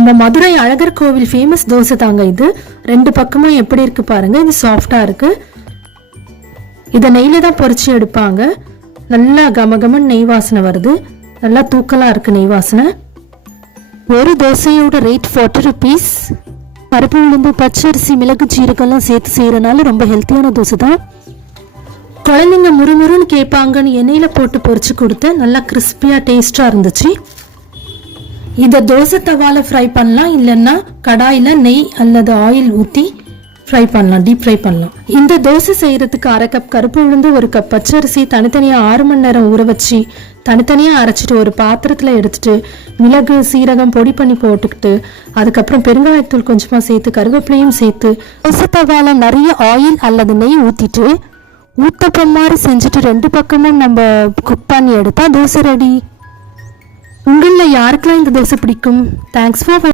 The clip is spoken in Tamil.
இந்த மதுரை அழகர் கோவில் ஃபேமஸ் தோசை தாங்க இது. 2 பக்கமும் எப்படி இருக்கு பாருங்க. இது சாஃப்டா இருக்கு. இதை நெய்ல தான் பொரிச்சு எடுப்பாங்க. நல்லா கமகமன் நெய் வாசனை வருது. நல்லா தூக்கலா இருக்கு நெய் வாசனை. ஒரு தோசையோட ரேட் 40 rupees. பருப்பு உளுந்து பச்சரிசி மிளகு ஜீரகம்லாம் சேர்த்து செய்யறதுனால ரொம்ப ஹெல்த்தியான தோசை தான். குழந்தைங்க முறுமுறுன்னு கேட்பாங்கன்னு எண்ணெயில போட்டு பொரிச்சு கொடுத்து நல்லா கிறிஸ்பியா டேஸ்டா இருந்துச்சு. இதை தோசை தவால ஃப்ரை பண்ணலாம், இல்லைன்னா கடாயில் நெய் அல்லது ஆயில் ஊற்றி ஃப்ரை பண்ணலாம், டீப் ஃப்ரை பண்ணலாம். இந்த தோசை செய்யறதுக்கு 1/2 கப் கருப்பு உளுந்து 1 கப் பச்சரிசி தனித்தனியாக 6 மணி நேரம் ஊற வச்சு தனித்தனியாக அரைச்சிட்டு ஒரு பாத்திரத்தில் எடுத்துட்டு மிளகு சீரகம் பொடி பண்ணி போட்டுக்கிட்டு அதுக்கப்புறம் பெருங்காயத்தூள் கொஞ்சமாக சேர்த்து கருவேப்பிலையும் சேர்த்து தோசை தவால நிறைய ஆயில் அல்லது நெய் ஊற்றிட்டு ஊத்தப்பம் மாதிரி செஞ்சுட்டு 2 பக்கமும் நம்ம குக் பண்ணி எடுத்தா தோசை ரெடி. உங்களில் யாருக்கெல்லாம் இந்த தோசை பிடிக்கும்? Thanks for